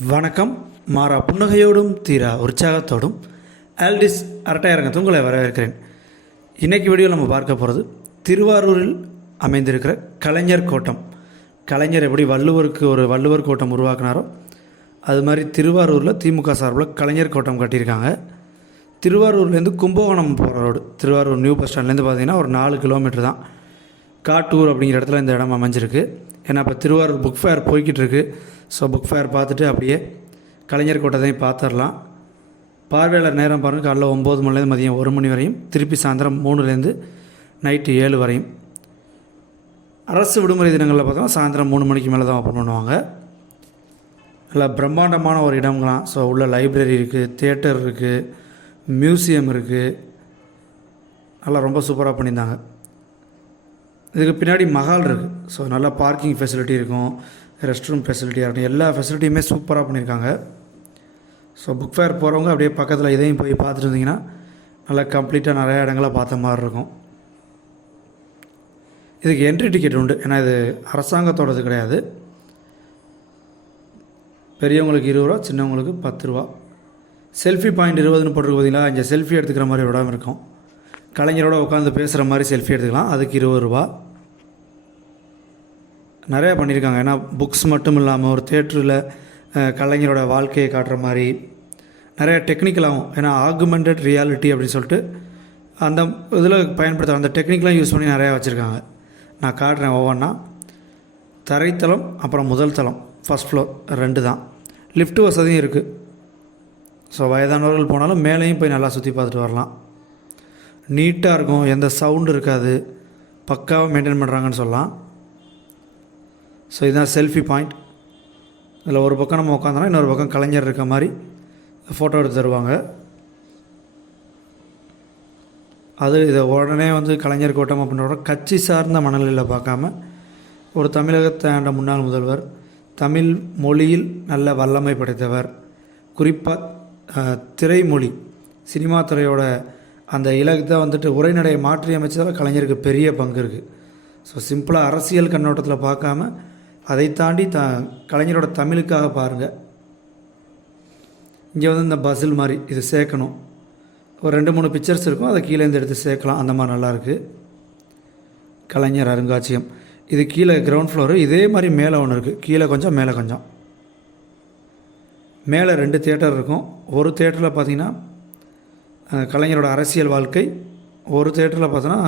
வணக்கம். மாறா புன்னகையோடும் தீரா உற்சாகத்தோடும் ஆல்டிஸ் அரட்டையரங்கத்தை உங்களை வரவேற்கிறேன். இன்றைக்கி வீடியோவில் நம்ம பார்க்க போகிறது திருவாரூரில் அமைந்திருக்கிற கலைஞர் கோட்டம். கலைஞர் எப்படி வள்ளுவருக்கு ஒரு வள்ளுவர் கோட்டம் உருவாக்குனாரோ அது மாதிரி திருவாரூரில் திமுக சார்பில் கலைஞர் கோட்டம் கட்டியிருக்காங்க. திருவாரூர்லேருந்து கும்பகோணம் போகிற ரோடு திருவாரூர் நியூ பஸ் ஸ்டாண்ட்லேருந்து பார்த்தீங்கன்னா ஒரு நாலு கிலோமீட்டர் தான். காட்டூர் அப்படிங்கிற இடத்துல இந்த இடம் அமைஞ்சிருக்கு. ஏன்னா இப்போ திருவாரூர் புக் ஃபேர் போய்கிட்டு இருக்கு ஸோ புக் ஃபேர் பார்த்துட்டு அப்படியே கலைஞர் கோட்டத்தையும் பார்த்துடலாம். பார்வையாளர் நேரம் பாருங்கள் காலைல ஒம்பது மணிலேருந்து மதியம் ஒரு மணி வரையும். திருப்பி சாயந்தரம் மூணுலேருந்து நைட்டு ஏழு வரையும். அரசு விடுமுறை தினங்களில் பார்த்தோம்னா சாயந்தரம் மூணு மணிக்கு மேலே தான் ஓப்பன் பண்ணுவாங்க. நல்லா பிரம்மாண்டமான ஒரு இடம்லாம். ஸோ உள்ள லைப்ரரி இருக்குது தேட்டர் இருக்குது மியூசியம் இருக்குது நல்லா ரொம்ப சூப்பராக பண்ணியிருந்தாங்க. இதுக்கு பின்னாடி மஹால் இருக்குது ஸோ நல்லா பார்க்கிங் ஃபெசிலிட்டி இருக்கும். ரெஸ்ட் ரூம் ஃபெசிலிட்டியாக இருக்கும். எல்லா ஃபெசிலிட்டியுமே சூப்பராக பண்ணியிருக்காங்க ஸோ புக் ஃபேர் போகிறவங்க அப்படியே பக்கத்தில் இதையும் போய் பார்த்துட்டு இருந்தீங்கன்னா நல்லா கம்ப்ளீட்டாக நிறையா இடங்களை பார்த்த மாதிரி இருக்கும். இதுக்கு என்ட்ரி டிக்கெட் உண்டு. ஏன்னா இது அரசாங்கத்தோடது கிடையாது. பெரியவங்களுக்கு இருபது ரூபா சின்னவங்களுக்கு பத்து ரூபா. செல்ஃபி பாயிண்ட் இருபதுன்னு போட்டிருக்கு பார்த்தீங்களா? இங்கே செல்ஃபி எடுத்துக்கிற மாதிரி ஒரு இடம் இருக்கும். கலைஞரோட உட்காந்து பேசுகிற மாதிரி செல்ஃபி எடுத்துக்கலாம். அதுக்கு இருபது ரூபா. நிறையா பண்ணியிருக்காங்க ஏன்னா புக்ஸ் மட்டும் இல்லாமல் ஒரு தேட்டரில் கலைஞரோட வாழ்க்கையை காட்டுற மாதிரி நிறைய டெக்னிக்கலாகவும் ஏன்னா ஆகுமெண்டட் ரியாலிட்டி அப்படின்னு சொல்லிட்டு அந்த இதில் பயன்படுத்துகிற அந்த டெக்னிக்லாம் யூஸ் பண்ணி நிறையா வச்சுருக்காங்க. நான் காட்டுறேன் ஒவ்வொன்றா தரைத்தளம் அப்புறம் முதல் தளம் ஃபஸ்ட் ஃப்ளோர் ரெண்டு தான். லிஃப்ட் வசதியும் இருக்குது ஸோ வயதானவர்கள் போனாலும் மேலேயும் போய் நல்லா சுற்றி பார்த்துட்டு வரலாம். நீட்டாக இருக்கும் எந்த சவுண்டு இருக்காது. பக்காவாக மெயின்டைன் பண்ணுறாங்கன்னு சொல்லலாம். ஸோ இதுதான் செல்ஃபி பாயிண்ட் இதில் ஒரு பக்கம் நம்ம உட்காந்தோன்னா இன்னொரு பக்கம் கலைஞர் இருக்க மாதிரி ஃபோட்டோ எடுத்து தருவாங்க. அது இதை உடனே வந்து கலைஞர் கோட்டம் அப்படின்ற கட்சி சார்ந்த மனநிலையில் பார்க்காம ஒரு தமிழகத்தை ஆண்ட முன்னாள் முதல்வர் தமிழ் மொழியில் நல்ல வல்லமை படைத்தவர் குறிப்பாக திரைமொழி சினிமா துறையோட அந்த இலக்கத்தை வந்துட்டு உரைநடையை மாற்றி அமைச்சதில் கலைஞருக்கு பெரிய பங்கு இருக்குது ஸோ சிம்பிளாக அரசியல் கண்ணோட்டத்தில் பார்க்காம அதை தாண்டி த கலைஞரோட தமிழுக்காக பாருங்கள் இங்கே வந்து இந்த பசில் மாதிரி இது சேர்க்கணும். ஒரு ரெண்டு மூணு பிக்சர்ஸ் இருக்கும். அதை கீழேருந்து எடுத்து சேர்க்கலாம். அந்த மாதிரி நல்லாயிருக்கு கலைஞர் அருங்காட்சியகம் இது கீழே கிரவுண்ட் ஃப்ளோரு இதே மாதிரி மேலே ஒன்று இருக்குது கீழே கொஞ்சம் மேலே கொஞ்சம். மேலே ரெண்டு தேட்டர் இருக்கும். ஒரு தேட்டரில் பார்த்தீங்கன்னா கலைஞரோட அரசியல் வாழ்க்கை ஒரு தேட்டரில் பார்த்தோன்னா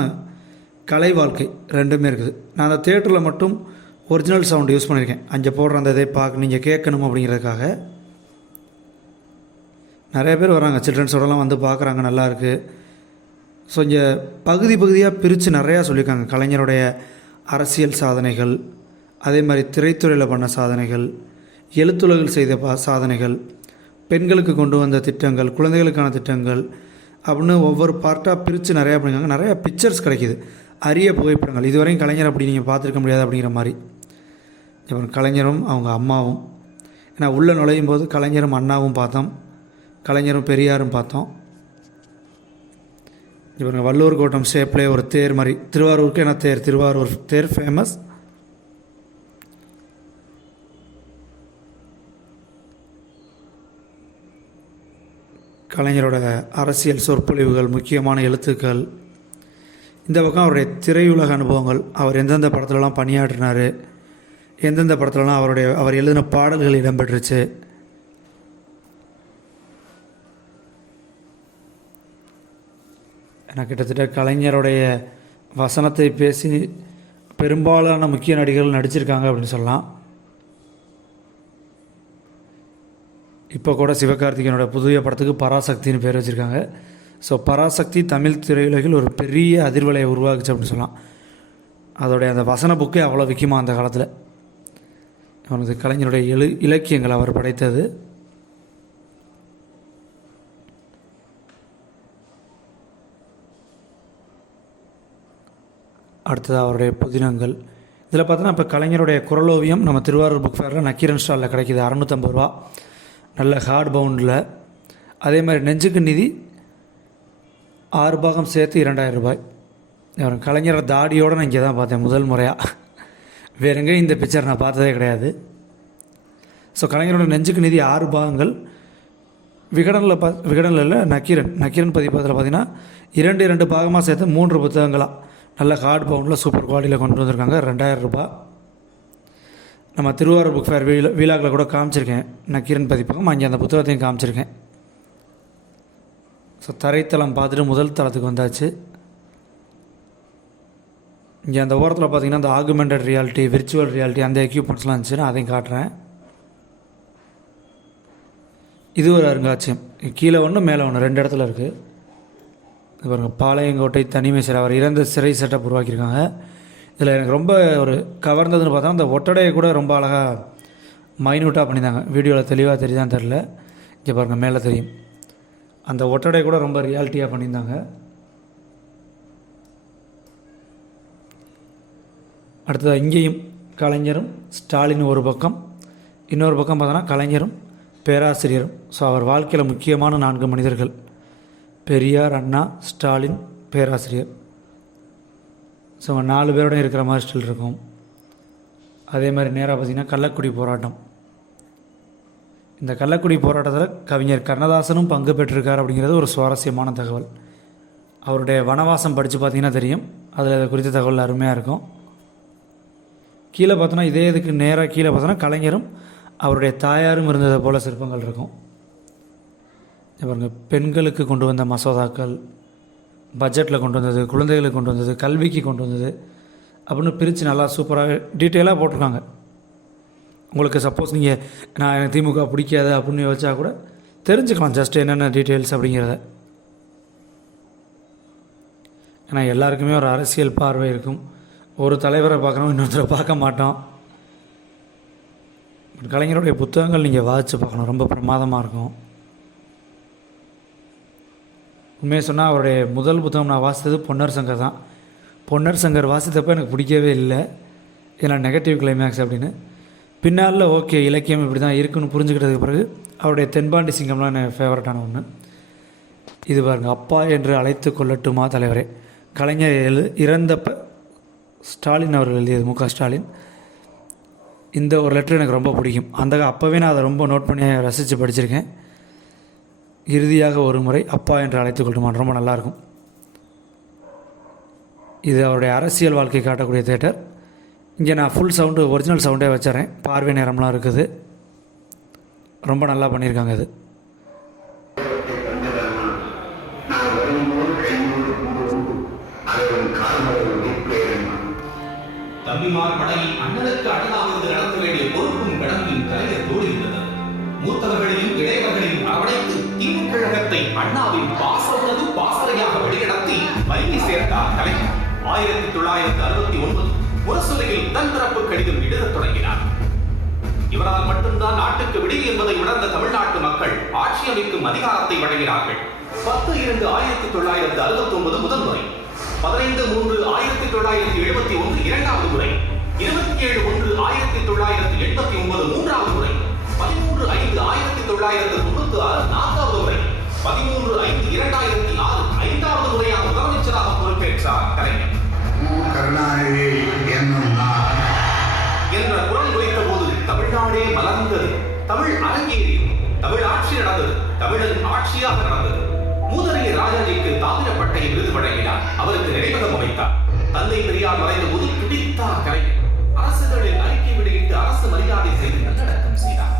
கலை வாழ்க்கை ரெண்டுமே இருக்குது. நான் அந்த தேட்டரில் மட்டும் ஒரிஜினல் சவுண்ட் யூஸ் பண்ணியிருக்கேன். அங்கே போடுற அந்த இதை பார்க்க நீங்கள் கேட்கணும் அப்படிங்கிறதுக்காக. நிறைய பேர் வராங்க. சில்ட்ரன்ஸோடலாம் வந்து பார்க்குறாங்க நல்லா இருக்குது ஸோ இங்கே பகுதி பகுதியாக பிரித்து நிறையா சொல்லியிருக்காங்க. கலைஞருடைய அரசியல் சாதனைகள் அதே மாதிரி திரைத்துறையில் பண்ண சாதனைகள் எழுத்துலகில் செய்த பா சாதனைகள் பெண்களுக்கு கொண்டு வந்த திட்டங்கள் குழந்தைகளுக்கான திட்டங்கள் அப்படின்னு ஒவ்வொரு பார்ட்டாக பிரித்து நிறையா பண்ணியிருக்காங்க நிறையா பிக்சர்ஸ் கிடைக்கிது. அரிய புகைப்படங்கள். இதுவரையும் கலைஞர் அப்படி நீங்கள் பார்த்துருக்க முடியாது அப்படிங்கிற மாதிரி. அப்புறம் கலைஞரும் அவங்க அம்மாவும். ஏன்னா உள்ளே நுழையும் போது கலைஞரும் அண்ணாவும் பார்த்தோம். கலைஞரும் பெரியாரும் பார்த்தோம். இவங்க வள்ளூர் கோட்டம் ஷேப்லேயே ஒரு தேர் மாதிரி. திருவாரூருக்கு என்ன தேர்? திருவாரூர் தேர் ஃபேமஸ் கலைஞரோட அரசியல் சொற்பொழிவுகள் முக்கியமான எழுத்துக்கள். இந்த பக்கம் அவருடைய திரையுலக அனுபவங்கள். அவர் எந்தெந்த படத்துலலாம் பணியாற்றினார் எந்தெந்த படத்துலலாம் அவருடைய அவர் எழுதின பாடல்கள் இடம்பெற்றுச்சு. எனக்கு கிட்டத்தட்ட கலைஞருடைய வசனத்தை பேசி பெரும்பாலான முக்கிய நடிகர்கள் நடிச்சிருக்காங்க அப்படின்னு சொல்லலாம். இப்போ கூட சிவகார்த்திகேயனோட புதிய படத்துக்கு பராசக்தின்னு பேர் வச்சுருக்காங்க. ஸோ பராசக்தி தமிழ் திரையுலகில் ஒரு பெரிய அதிர்வலையை உருவாக்குச்சு அப்படின்னு சொல்லலாம். அதோடைய அந்த வசன புக்கே அவ்வளோ விற்குமா அந்த காலத்தில். அவனது கலைஞருடைய எழு இலக்கியங்கள் அவர் படைத்தது. அடுத்தது அவருடைய புதினங்கள். இதில் பார்த்தோன்னா இப்போ கலைஞருடைய குரலோவியம் நம்ம திருவாரூர் புக் ஃபேரில் நக்கீரன் ஸ்டாலில் கிடைக்கிது. அறநூற்றம்பது ரூபா. நல்ல ஹார்ட் பவுண்டில் அதே மாதிரி நெஞ்சுக்கு நிதி ஆறு பாகம் சேர்த்து இரண்டாயிரம் ரூபாய். அவர் கலைஞர் தாடியோடு நான் இங்கே தான் பார்த்தேன் முதல் முறையாக வேற எங்கேயும் இந்த பிக்சர் நான் பார்த்ததே கிடையாது. ஸோ கலைஞரோட நெஞ்சுக்கு நிதி ஆறு பாகங்கள். விகடனில் பா விகடனில் இல்லை நக்கீரன். நக்கீரன் பதிப்பகத்தில் பார்த்தீங்கன்னா இரண்டு இரண்டு பாகமாக சேர்த்து மூன்று புத்தகங்களாக நல்ல ஹார்ட் பவுண்டில் சூப்பர் குவாலிட்டியில் கொண்டு வந்திருக்காங்க ரெண்டாயிரம் ரூபாய். நம்ம திருவாரூர் புக் ஃபேர் வீல வீலாக்கில் கூட காமிச்சிருக்கேன். நக்கீரன் பதிப்பகம் அங்கே அந்த புத்தகத்தையும் காமிச்சிருக்கேன். ஸோ தரைத்தளம் பார்த்துட்டு முதல் தளத்துக்கு வந்தாச்சு. இங்கே அந்த ஓரத்தில் பார்த்தீங்கன்னா அந்த ஆகுமெண்டட் ரியாலிட்டி விர்ச்சுவல் ரியாலிட்டி அந்த எக்யூப்மெண்ட்ஸ்லாம் இருந்துச்சுன்னா அதையும் காட்டுறேன். இது ஒரு அருங்காட்சியம். கீழே ஒன்று மேலே ஒன்று ரெண்டு இடத்துல இருக்குது இது பாருங்கள் பாளையங்கோட்டை தனிமை சிறை அவர் இறந்த சிறை செட்டப் உருவாக்கியிருக்காங்க. இதில் எனக்கு ரொம்ப ஒரு கவர்ந்ததுன்னு பார்த்தா அந்த ஒட்டடையை கூட ரொம்ப அழகாக மைன்யூட்டாக பண்ணியிருந்தாங்க. வீடியோவில் தெளிவாக தெரியுதான்னு தெரில இங்கே பாருங்கள் மேலே தெரியும். அந்த ஒட்டடை கூட ரொம்ப ரியாலிட்டியாக பண்ணியிருந்தாங்க. அடுத்தது இங்கேயும் கலைஞரும் ஸ்டாலின் ஒரு பக்கம். இன்னொரு பக்கம் பார்த்தோன்னா கலைஞரும் பேராசிரியரும். ஸோ அவர் வாழ்க்கையில் முக்கியமான நான்கு மனிதர்கள். பெரியார் அண்ணா ஸ்டாலின் பேராசிரியர். ஸோ நாலு பேரோட இருக்கிற மாதிரி ஸ்டில் இருக்கும். அதே மாதிரி நேராக பார்த்திங்கன்னா கள்ளக்குடி போராட்டம். இந்த கள்ளக்குடி போராட்டத்தில் கவிஞர் கண்ணதாசனும் பங்கு பெற்றிருக்கார் அப்படிங்கிறது ஒரு சுவாரஸ்யமான தகவல். அவருடைய வனவாசம் படித்து பார்த்தீங்கன்னா தெரியும். அதில் இதை குறித்த தகவல் அருமையாக இருக்கும். கீழே பார்த்தோன்னா இதே இதுக்கு நேராக கீழே பார்த்தோன்னா கலைஞரும் அவருடைய தாயாரும் இருந்ததை போல் சிற்பங்கள் இருக்கும். பாருங்கள் பெண்களுக்கு கொண்டு வந்த மசோதாக்கள் பட்ஜெட்டில் கொண்டு வந்தது குழந்தைகளுக்கு கொண்டு வந்தது கல்விக்கு கொண்டு வந்தது அப்படின்னு பிரித்து நல்லா சூப்பராக டீட்டெயிலாக போட்டிருக்காங்க. உங்களுக்கு சப்போஸ் நீங்கள் நான் எனக்கு திமுக பிடிக்காது அப்படின்னு யோசிச்சா கூட தெரிஞ்சுக்கலாம் ஜஸ்ட் என்னென்ன டீட்டெயில்ஸ் அப்படிங்கிறத. ஏன்னா எல்லாருக்குமே ஒரு அரசியல் பார்வை இருக்கும். ஒரு தலைவரை பார்க்குறோம் இன்னொருத்தரை பார்க்க மாட்டோம். பட் கலைஞருடைய புத்தகங்கள் நீங்கள் வாசித்து பார்க்கணும். ரொம்ப பிரமாதமாக இருக்கும். உண்மையை சொன்னால் அவருடைய முதல் புத்தகம் நான் வாசித்தது பொன்னர் சங்கர் தான். பொன்னர் சங்கர் வாசித்தப்போ எனக்கு பிடிக்கவே இல்லை. ஏன்னா நெகட்டிவ் கிளைமேக்ஸ் அப்படின்னு. பின்னால் ஓகே இலக்கியம் இப்படி தான் இருக்குன்னு புரிஞ்சுக்கிட்டதுக்கு பிறகு அவருடைய தென்பாண்டி சிங்கம்லாம் எனக்கு ஃபேவரட்டான ஒன்று இது பாருங்கள் அப்பா என்று அழைத்து கொள்ளட்டுமா தலைவரே? கலைஞர் எழு இறந்தப்ப ஸ்டாலின் அவர்கள் எழுதியது மு க ஸ்டாலின். இந்த ஒரு லெட்டர் எனக்கு ரொம்ப பிடிக்கும். அந்த அப்போவே நான் அதை ரொம்ப நோட் பண்ணி ரசித்து படிச்சிருக்கேன். இறுதியாக ஒரு முறை அப்பா என்று அழைத்து கொள்ளுமான். ரொம்ப நல்லாயிருக்கும் இது அவருடைய அரசியல் வாழ்க்கை காட்டக்கூடிய தேட்டர் இங்கே நான் ஃபுல் சவுண்டு ஒரிஜினல் சவுண்டே வச்சுறேன். பார்வை நேரம்லாம் இருக்குது. ரொம்ப நல்லா பண்ணியிருக்காங்க இது. தம்பிமார் படையில் அண்ணாவின் பாசமுனது பாசறையாக வழிநடத்தி வலிமை சேர்த்தார் கலைஞர். ஆயிரத்தி தொள்ளாயிரத்தி அறுபத்தி ஒன்பது முரசொலியில் தன் கடிதம் எழுதத் தொடங்கினார். இவரால் மட்டும்தான் நாட்டுக்கு விடிவு என்பதை உணர்ந்த தமிழ்நாட்டு மக்கள் ஆட்சி அமைக்கும் அதிகாரத்தை வழங்கினார்கள். பத்து இரண்டு ஆயிரத்தி தொள்ளாயிரத்தி அறுபத்தி ஒன்பது முதல் முறை பதினைந்து மூன்று ஆயிரத்தி தொள்ளாயிரத்தி எழுபத்தி ஒன்று இரண்டாவது முறை இருபத்தி ஏழு ஒன்று ஆயிரத்தி தொள்ளாயிரத்தி எண்பத்தி ஒன்பது மூன்றாவது முறை பதிமூன்று ஐந்து ஆயிரத்தி தொள்ளாயிரத்தி தொண்ணூத்தி ஆறு பதிமூன்று ஐந்து இரண்டாயிரத்தி ஆறு ஐந்தாவது முறையாக முதலமைச்சராக பொறுப்பேற்றார் கலைஞர். கருணாநிதி என்ற குரல் ஒலித்த போது தமிழ்நாடே மலர்ந்தது. தமிழ் அரங்கேறியது. தமிழ் ஆட்சி நடந்தது. தமிழன் ஆட்சியாக நடந்தது. மூதறிய ராஜாஜிக்கு தாமிர பட்டை விருது வழங்கினார். அவருக்கு நினைவகம் அமைத்தார். தந்தை பெரியார் மறைந்த போது துடித்தார் கலைஞர். அரசுகளில் அறிக்கை வெளியிட்டு அரசு மரியாதை செய்து நல்லடக்கம் செய்தார்.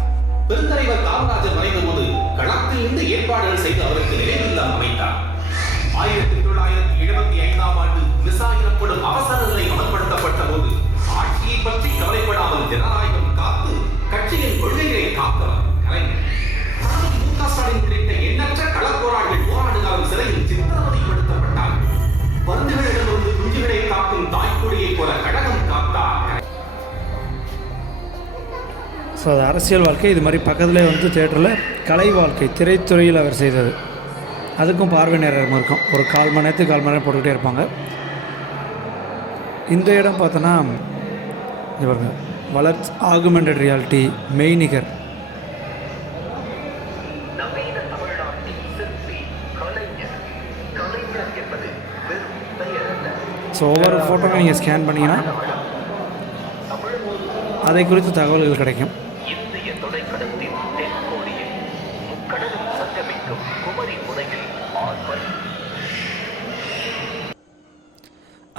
பெருந்தலைவர் காமராஜர் மறைந்த போது களத்தில் இருந்து ஏற்பாடுகள் செய்து அவருக்கு நினைவில்லம் அமைத்தார். ஆயிரத்தி தொள்ளாயிரத்தி எழுபத்தி ஐந்தாம் ஆண்டு விசா எனப்படும் அவசர நிலை அமல்படுத்தப்பட்ட போது ஆட்சியை பற்றி கவலைப்படாமல் ஜனநாயகம் காத்து கட்சியின் கொள்கைகளை காத்தவர் கலைஞர். தளபதி மு க ஸ்டாலின் உள்ளிட்ட எண்ணற்ற களப்போராளிகள் ஓராண்டு காலம் சிறையில் சித்திரவதைப்படுத்தப்பட்டார் பருந்துகளிடமிருந்து குஞ்சுகளை காக்கும் தாய்க்கொடியைப் போல ஸோ அது அரசியல் வாழ்க்கை இது மாதிரி பக்கத்துலேயே வந்து தேட்டரில் கலை வாழ்க்கை திரைத்துறையில் அவர் செய்தது. அதுக்கும் பார்வை நேரம் இருக்கும். ஒரு கால் மணி நேரத்துக்கு கால் மணி நேரம் போட்டுக்கிட்டே இருப்பாங்க. இந்த இடம் பார்த்தோன்னா இங்க வளர்ச்சி ஆகுமெண்டட் ரியாலிட்டி மெய்நிகர். ஸோ ஒவ்வொரு ஃபோட்டோவும் நீங்கள் ஸ்கேன் பண்ணிங்கன்னா அதை குறித்து தகவல்கள் கிடைக்கும்.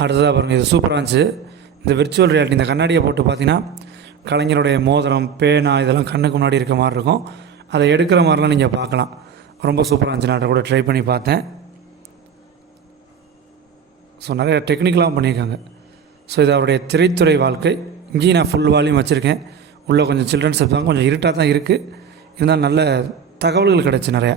அடுத்ததாக பாருங்கள் இது சூப்பராக இருந்துச்சு. இந்த விர்ச்சுவல் ரியாலிட்டி இந்த கண்ணாடியை போட்டு பார்த்தீங்கன்னா கலைஞருடைய மோதிரம் பேனா இதெல்லாம் கண்ணுக்கு முன்னாடி இருக்க மாதிரி இருக்கும். அதை எடுக்கிற மாதிரிலாம் நீங்கள் பார்க்கலாம். ரொம்ப சூப்பராக இருந்துச்சு. நான் அதை கூட ட்ரை பண்ணி பார்த்தேன். ஸோ நிறைய டெக்னிக்கலாகவும் பண்ணியிருக்காங்க. ஸோ இது அவருடைய திரைத்துறை வாழ்க்கை. இங்கேயும் நான் ஃபுல் வால்யூம் வச்சுருக்கேன். உள்ளே கொஞ்சம் சில்ட்ரன்ஸ் தான் கொஞ்சம் இருட்டாக தான் இருக்குது இருந்தாலும் நல்ல தகவல்கள் கிடச்சி நிறையா.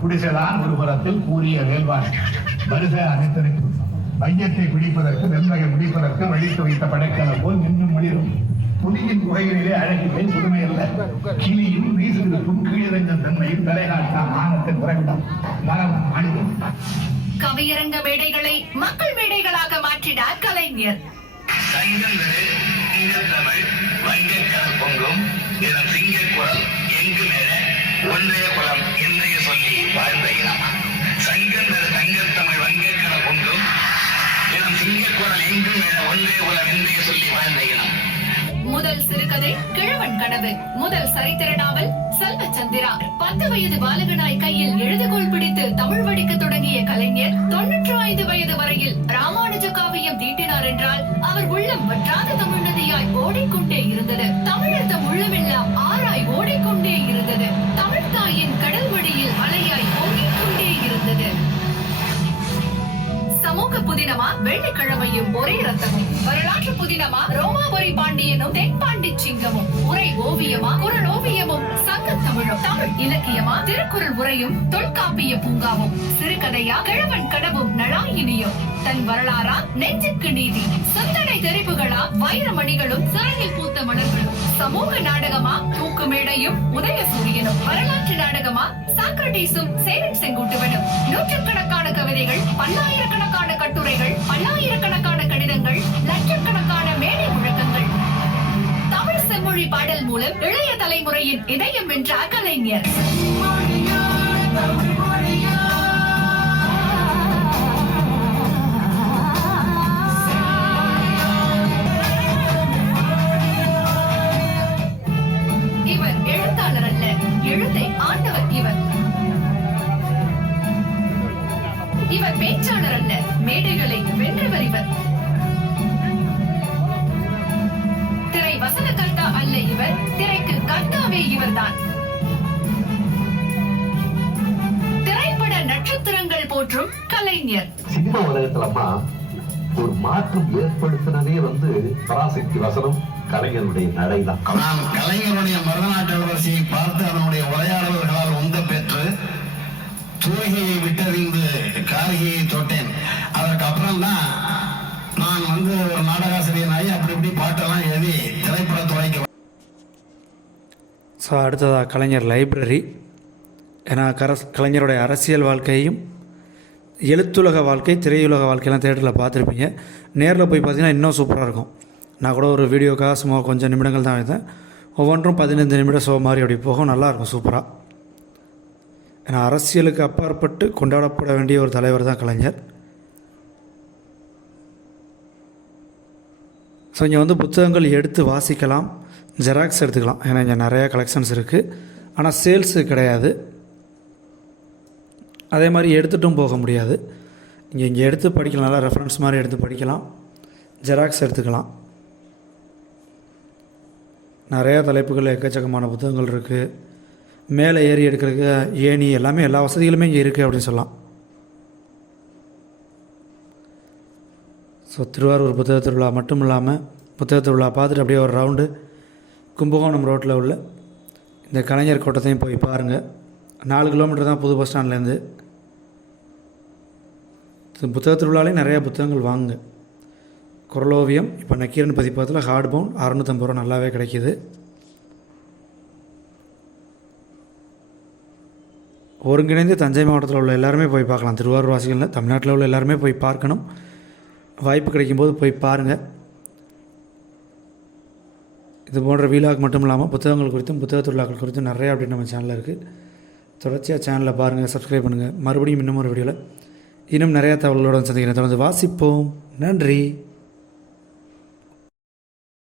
குடிசைதான் ஒரு புறத்தில் கூறிய வேல்வான் வருக அனைத்திருக்கும் மையத்தை பிடிப்பதற்கு வெண்மையை முடிப்பதற்கு வழித்து வைத்த படைக்கல போல் நின்னும் மொழிரும். புதியின் குகைகளிலே அழகில்லை புதுமை அல்ல கிளியும் வீசுகிருப்பும் கீழிறங்கும் தன்மையும் தலைகாட்டாம் ஆனத்தின் உறவிடம் மரம் மனிதன் கவியரங்க மேடைகளை மக்கள் மேடைகளாக மாற்றினார் கலைஞர். வங்கக்கடல் பொங்கும் இதன் சிங்கக்குரல் எங்கு மேல? ஒன்றைய குலம் என்றைய சொல்லி வாழ்ந்த இனம் தங்கத்தமிழ் சங்கத்தமிழ் வங்கக்கடல் பொங்கும் சிங்கக்குரல் எங்கும் என ஒன்றே குலம் என்றைய சொல்லி வாழ்ந்த முதல் சிறுகதை கிழவன் கனவு. முதல் சரித்திர நாவல் செல்வச்சந்திரா. பத்து வயது பாலகனாய் கையில் எழுதுகோள் பிடித்து தமிழ் வடிக்க தொடங்கிய கலைஞர் தொன்னூற்று ஐந்து வயது வரையில் ராமானுஜ காவியம் தீட்டினார் என்றால் அவர் உள்ளம் வற்றாத தமிழ் நதியாய் ஓடிக்கொண்டே இருந்தது. தமிழர் உள்ளமெல்லாம் ஆறாய் ஓடிக்கொண்டே இருந்தது. தமிழ் தாயின் கடல் வழியில் அலையாய் ஓடிக்கொண்டே இருந்தது. சமூக புதினமா வெள்ளிக்கிழமையும் ஒரே ரத்தமும். வரலாற்று புதினமா ரோமாபுரி பாண்டியனும் தென்பாண்டி சிங்கமும். உரை ஓவியமா குரல் ஓவியமும் சங்க தமிழும். தமிழ் இலக்கியமா திருக்குறள் உரையும் தொல்காப்பிய பூங்காவும். சிறுகதையா கிழவன் கடவும் நழாயினியும் தன் வரலாறா நெஞ்சுக்கு நீதி. சிந்தனை தெரிப்புகளா வைரமணிகளும் சிறையில் பூத்த மலர்களும். சமூக நாடகமா தூக்கு மேடையும் உதய சூரியனும் வரலாற்று நாடகமா சாக்ரடீஸும் சேரன் செங்குட்டுவனும். நூற்றுக்கணக்கான கவிதைகள் பல்லாயிரக்கணக்கான கட்டுரைகள் பல்லாயிரக்கணக்கான கடிதங்கள் லட்சக்கணக்கான மேடை முழக்கங்கள். தமிழ் செம்மொழி பாடல் மூலம் இளைய தலைமுறையின் இதயம் வென்ற கலைஞர் இவர் பேச்சாளர் அல்ல மேடைகளை வென்றவர் இவர். திரை வசன கர்த்தா அல்ல இவர் திரைக்கு கர்த்தாவே இவர்தான். திரைப்பட நட்சத்திரங்கள் போற்றும் கலைஞர். சினிமா உலகத்துலமா ஒரு மாற்றம் ஏற்படுத்தினதே வந்து பராசக்தி வசனம் கலைஞருடைய நடைதான். நான் கலைஞருடைய மருதநாட்டு இளவரசியை பார்த்து அதனுடைய உரையாடல்களால் தூகியை விட்டறிந்து காரிகையை தொட்டேன். அதற்கு அப்புறம் தான் நான் வந்து ஒரு நாடகாசிரியனாகி அப்படி இப்படி பாட்டெல்லாம் எழுதி திரைப்பட துறைக்கு ஸோ அடுத்ததாக கலைஞர் லைப்ரரி. ஏன்னா கரஸ் கலைஞருடைய அரசியல் வாழ்க்கையும் எழுத்துலக வாழ்க்கை திரையுலக வாழ்க்கையெல்லாம் தேட்டரில் பார்த்துருப்பீங்க. நேரில் போய் பார்த்தீங்கன்னா இன்னும் சூப்பராக இருக்கும். நான் கூட ஒரு வீடியோக்காக சும்மா கொஞ்சம் நிமிடங்கள் தான் வைத்தேன். ஒவ்வொன்றும் பதினைந்து நிமிடம் ஷோ மாதிரி அப்படி போகும். நல்லாயிருக்கும் சூப்பராக ஏன்னா அரசியலுக்கு அப்பாற்பட்டு கொண்டாடப்பட வேண்டிய ஒரு தலைவர் தான் கலைஞர். ஸோ இங்கே வந்து புத்தகங்கள் எடுத்து வாசிக்கலாம் ஜெராக்ஸ் எடுத்துக்கலாம். ஏன்னா இங்கே நிறையா கலெக்ஷன்ஸ் இருக்குது ஆனால் சேல்ஸு கிடையாது. அதே மாதிரி எடுத்துட்டும் போக முடியாது. இங்கே இங்கே எடுத்து படிக்கலாம். நல்லா ரெஃபரன்ஸ் மாதிரி எடுத்து படிக்கலாம். ஜெராக்ஸ் எடுத்துக்கலாம். நிறையா தலைப்புகள் எக்கச்சக்கமான புத்தகங்கள் இருக்குது மேலே ஏறி எடுக்கிறதுக்கு ஏணி எல்லாமே எல்லா வசதிகளுமே இங்கே இருக்குது அப்படின்னு சொல்லலாம். ஸோ திருவாரூர் புத்தக திருவிழா மட்டும் இல்லாமல் புத்தக திருவிழா பார்த்துட்டு அப்படியே ஒரு ரவுண்டு கும்பகோணம் ரோட்டில் உள்ள இந்த கலைஞர் கோட்டத்தையும் போய் பாருங்கள் நாலு கிலோமீட்டர் தான் புது பஸ் ஸ்டாண்ட்லேருந்து புத்தக திருவிழாலே நிறையா புத்தகங்கள் வாங்குங்க. குரலோவியம் இப்போ நக்கீரன் பதிப்பகத்தில் ஹார்ட் பவுன் அறநூற்றம்பது ரூபா நல்லாவே கிடைக்கிது. ஒருங்கிணைந்து தஞ்சை மாவட்டத்தில் உள்ள எல்லாருமே போய் பார்க்கலாம். திருவாரூர் வாசிகளில் தமிழ்நாட்டில் உள்ள எல்லாருமே போய் பார்க்கணும். வாய்ப்பு கிடைக்கும்போது போய் பாருங்கள் இது போன்ற வீலாக் மட்டும் இல்லாமல் புத்தகங்கள் குறித்தும் புத்தக திருவிழாக்கள் குறித்தும் நிறைய அப்படின்னு நம்ம சேனலில் இருக்குது தொடர்ச்சியாக சேனலை பாருங்கள் சப்ஸ்கிரைப் பண்ணுங்கள் மறுபடியும் இன்னும் ஒரு வீடியோவில் இன்னும் நிறையா தகவல்களோடு சந்திக்கிறேன். தொடர்ந்து வாசிப்போம். நன்றி.